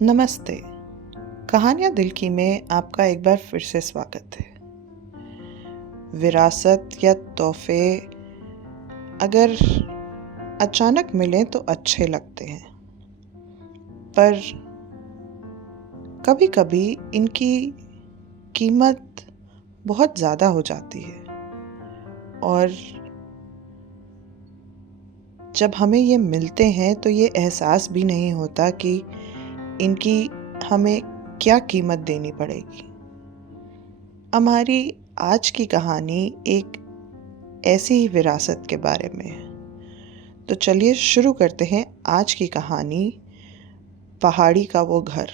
नमस्ते। कहानियाँ दिल की में आपका एक बार फिर से स्वागत है। विरासत या तोहफे अगर अचानक मिलें तो अच्छे लगते हैं, पर कभी-कभी इनकी कीमत बहुत ज़्यादा हो जाती है और जब हमें ये मिलते हैं तो ये एहसास भी नहीं होता कि इनकी हमें क्या कीमत देनी पड़ेगी। हमारी आज की कहानी एक ऐसी ही विरासत के बारे में है। तो चलिए शुरू करते हैं आज की कहानी, पहाड़ी का वो घर।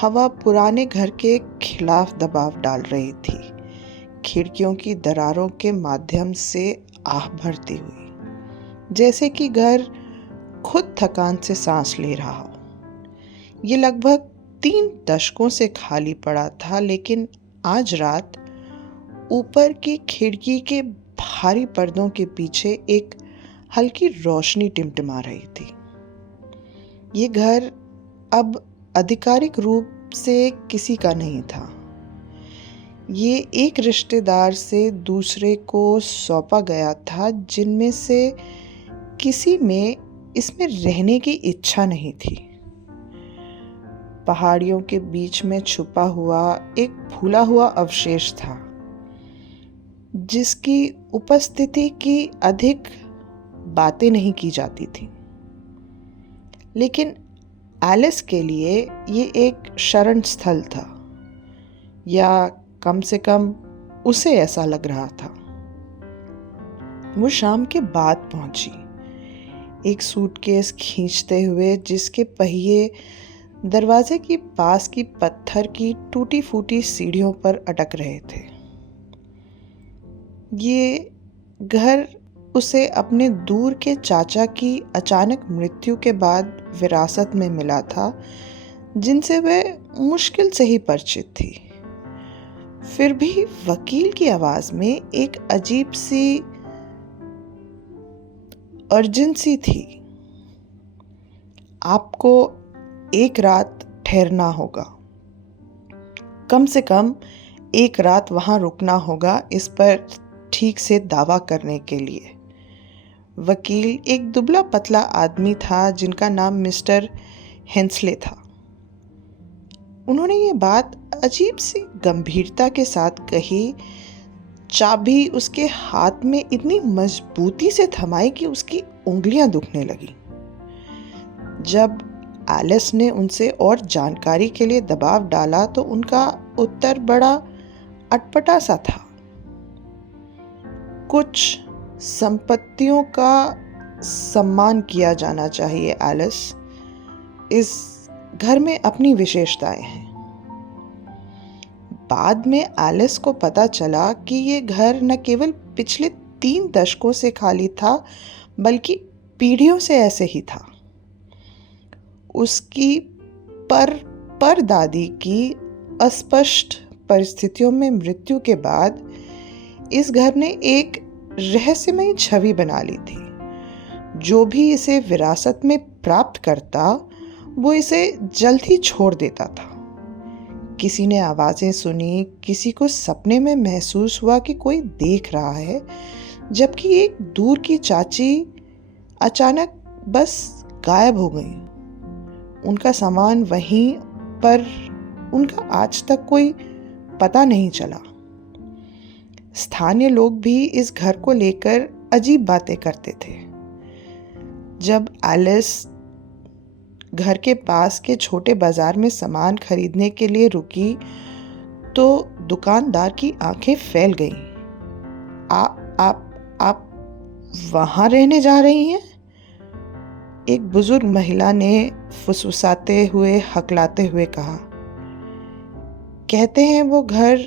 हवा पुराने घर के खिलाफ दबाव डाल रही थी, खिड़कियों की दरारों के माध्यम से आह भरती हुई, जैसे कि घर खुद थकान से सांस ले रहा हो। ये लगभग 3 दशकों से खाली पड़ा था, लेकिन आज रात ऊपर की खिड़की के भारी पर्दों के पीछे एक हल्की रोशनी टिमटिमा रही थी। ये घर अब आधिकारिक रूप से किसी का नहीं था। ये एक रिश्तेदार से दूसरे को सौंपा गया था, जिनमें से किसी में इसमें रहने की इच्छा नहीं थी। पहाड़ियों के बीच में छुपा हुआ एक भूला हुआ अवशेष था, जिसकी उपस्थिति की अधिक बातें नहीं की जाती थी, लेकिन एलिस के लिए ये एक शरण स्थल था, या कम से कम उसे ऐसा लग रहा था। वो शाम के बाद पहुंची, एक सूटकेस खींचते हुए जिसके पहिए दरवाजे के पास की पत्थर की टूटी फूटी सीढ़ियों पर अटक रहे थे। ये घर उसे अपने दूर के चाचा की अचानक मृत्यु के बाद विरासत में मिला था, जिनसे वह मुश्किल से ही परिचित थी। फिर भी वकील की आवाज में एक अजीब सी अर्जेंसी थी। आपको एक रात ठहरना होगा, कम से कम एक रात वहां रुकना होगा, इस पर ठीक से दावा करने के लिए। वकील एक दुबला पतला आदमी था, जिनका नाम मिस्टर हेंसले था। उन्होंने ये बात अजीब सी गंभीरता के साथ कही। चाबी उसके हाथ में इतनी मजबूती से थमाई कि उसकी उंगलियां दुखने लगी। जब एलिस ने उनसे और जानकारी के लिए दबाव डाला तो उनका उत्तर बड़ा अटपटा सा था। कुछ संपत्तियों का सम्मान किया जाना चाहिए एलिस। इस घर में अपनी विशेषताएं हैं। बाद में एलिस को पता चला कि ये घर न केवल पिछले 3 दशकों से खाली था, बल्कि पीढ़ियों से ऐसे ही था। उसकी पर दादी की अस्पष्ट परिस्थितियों में मृत्यु के बाद इस घर ने एक रहस्यमयी छवि बना ली थी। जो भी इसे विरासत में प्राप्त करता, वो इसे जल्द ही छोड़ देता था। किसी ने आवाजें सुनी, किसी को सपने में महसूस हुआ कि कोई देख रहा है, जबकि एक दूर की चाची अचानक बस गायब हो गई। उनका सामान वहीं पर, उनका आज तक कोई पता नहीं चला। स्थानीय लोग भी इस घर को लेकर अजीब बातें करते थे। जब एलिस घर के पास के छोटे बाजार में सामान खरीदने के लिए रुकी तो दुकानदार की आंखें फैल गईं। आप वहां रहने जा रही हैं? एक बुजुर्ग महिला ने फुसफुसाते हुए हकलाते हुए कहा। कहते हैं वो घर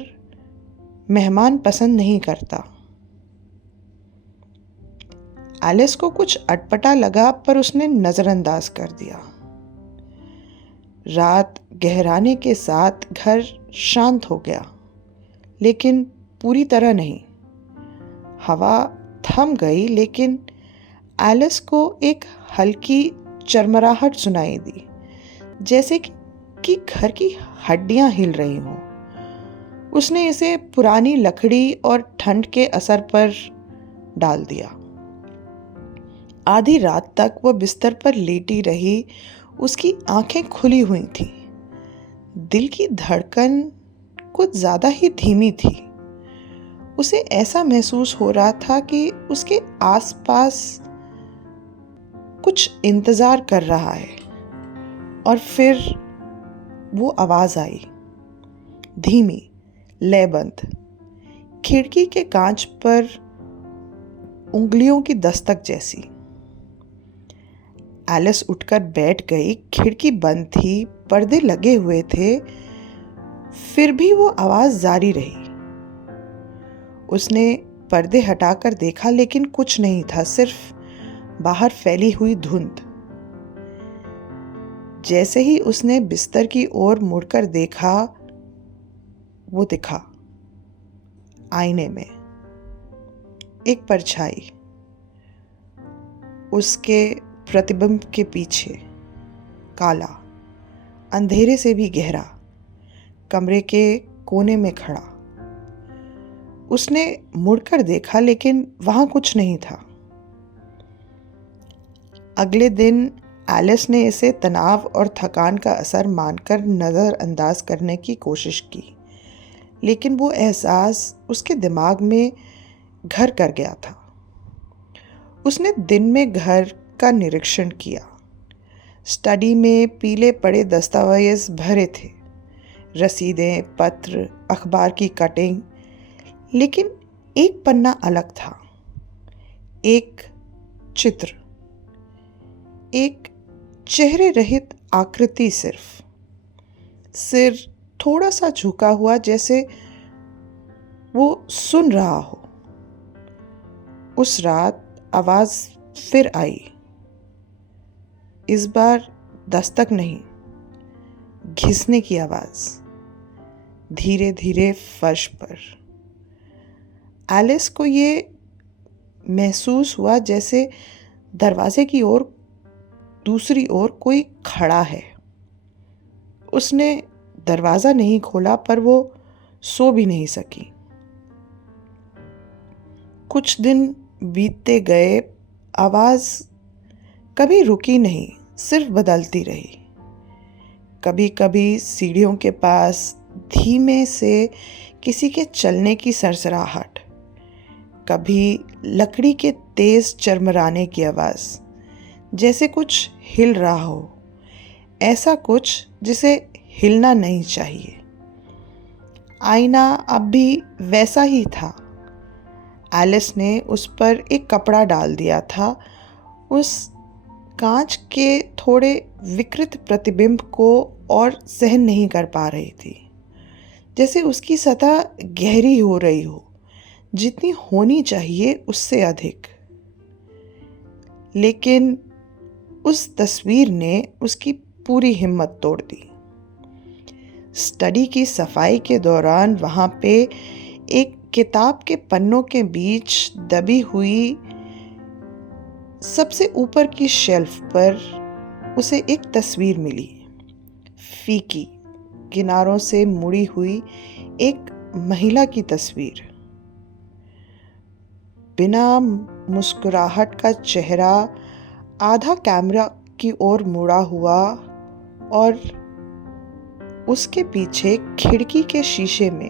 मेहमान पसंद नहीं करता। एलिस को कुछ अटपटा लगा, पर उसने नजरअंदाज कर दिया। रात गहराने के साथ घर शांत हो गया, लेकिन पूरी तरह नहीं। हवा थम गई, लेकिन एलिस को एक हल्की चरमराहट सुनाई दी, जैसे कि घर की हड्डियां हिल रही हों। उसने इसे पुरानी लकड़ी और ठंड के असर पर डाल दिया। आधी रात तक वो बिस्तर पर लेटी रही। उसकी आंखें खुली हुई थीं। दिल की धड़कन कुछ ज्यादा ही धीमी थी। उसे ऐसा महसूस हो रहा था कि उसके आसपास कुछ इंतजार कर रहा है। और फिर वो आवाज आई, धीमी, लयबंद, खिड़की के कांच पर उंगलियों की दस्तक जैसी। एलिस उठकर बैठ गई। खिड़की बंद थी, पर्दे लगे हुए थे, फिर भी वो आवाज जारी रही। उसने पर्दे हटाकर देखा, लेकिन कुछ नहीं था, सिर्फ बाहर फैली हुई धुंध। जैसे ही उसने बिस्तर की ओर मुड़कर देखा, वो दिखा आईने में एक परछाई। उसके प्रतिबिंब के पीछे काला, अंधेरे से भी गहरा, कमरे के कोने में खड़ा। उसने मुड़कर देखा, लेकिन वहां कुछ नहीं था। अगले दिन एलिस ने इसे तनाव और थकान का असर मानकर नज़रअंदाज करने की कोशिश की, लेकिन वो एहसास उसके दिमाग में घर कर गया था। उसने दिन में घर का निरीक्षण किया। स्टडी में पीले पड़े दस्तावेज भरे थे, रसीदें, पत्र, अखबार की कटिंग, लेकिन एक पन्ना अलग था। एक चित्र, एक चेहरे रहित आकृति, सिर थोड़ा सा झुका हुआ, जैसे वो सुन रहा हो। उस रात आवाज फिर आई। इस बार दस्तक नहीं, घिसने की आवाज, धीरे धीरे फर्श पर। एलिस को ये महसूस हुआ जैसे दरवाजे की ओर, दूसरी ओर कोई खड़ा है। उसने दरवाजा नहीं खोला, पर वो सो भी नहीं सकी। कुछ दिन बीतते गए। आवाज कभी रुकी नहीं, सिर्फ बदलती रही। कभी कभी सीढ़ियों के पास धीमे से किसी के चलने की सरसराहट, कभी लकड़ी के तेज चरमराने की आवाज, जैसे कुछ हिल रहा हो, ऐसा कुछ जिसे हिलना नहीं चाहिए। आईना अब भी वैसा ही था। एलिस ने उस पर एक कपड़ा डाल दिया था। उस कांच के थोड़े विकृत प्रतिबिंब को और सहन नहीं कर पा रही थी, जैसे उसकी सतह गहरी हो रही हो, जितनी होनी चाहिए उससे अधिक। लेकिन उस तस्वीर ने उसकी पूरी हिम्मत तोड़ दी। स्टडी की सफाई के दौरान वहां पे एक किताब के पन्नों के बीच दबी हुई सबसे ऊपर की शेल्फ पर उसे एक तस्वीर मिली। फीकी, किनारों से मुड़ी हुई एक महिला की तस्वीर। बिना मुस्कुराहट का चेहरा, आधा कैमरा की ओर मुड़ा हुआ, और उसके पीछे खिड़की के शीशे में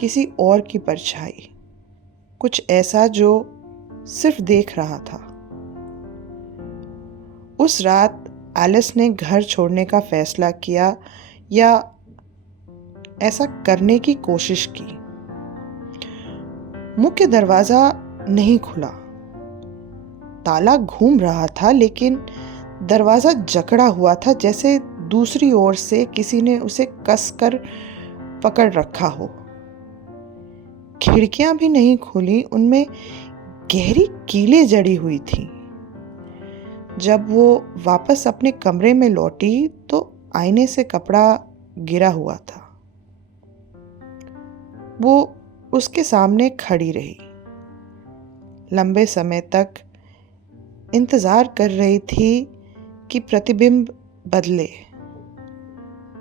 किसी और की परछाई, कुछ ऐसा जो सिर्फ देख रहा था। उस रात एलिस ने घर छोड़ने का फैसला किया, या ऐसा करने की कोशिश की। मुख्य दरवाजा नहीं खुला, ताला घूम रहा था, लेकिन दरवाजा जकड़ा हुआ था, जैसे दूसरी ओर से किसी ने उसे कसकर पकड़ रखा हो। खिड़कियां भी नहीं खुली, उनमें गहरी कीलें जड़ी हुई थीं। जब वो वापस अपने कमरे में लौटी तो आईने से कपड़ा गिरा हुआ था। वो उसके सामने खड़ी रही, लंबे समय तक इंतज़ार कर रही थी कि प्रतिबिंब बदले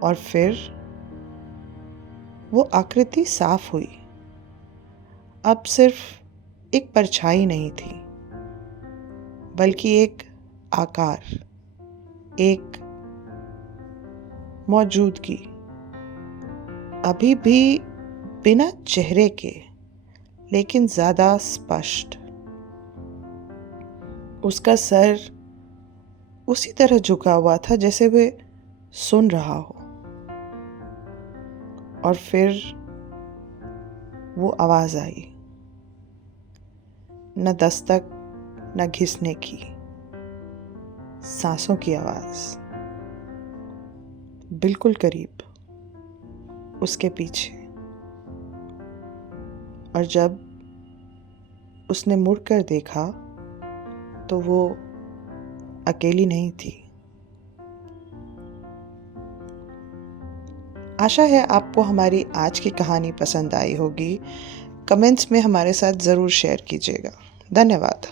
और फिर वो आकृति साफ हुई। अब सिर्फ एक परछाई नहीं थी, बल्कि एक आकार, एक मौजूदगी, अभी भी बिना चेहरे के, लेकिन ज़्यादा स्पष्ट। उसका सर उसी तरह झुका हुआ था जैसे वे सुन रहा हो। और फिर वो आवाज़ आई, न दस्तक, न घिसने की, सांसों की आवाज़, बिल्कुल करीब, उसके पीछे। और जब उसने मुड़कर देखा तो वो अकेली नहीं थी। आशा है आपको हमारी आज की कहानी पसंद आई होगी। कमेंट्स में हमारे साथ ज़रूर शेयर कीजिएगा। धन्यवाद।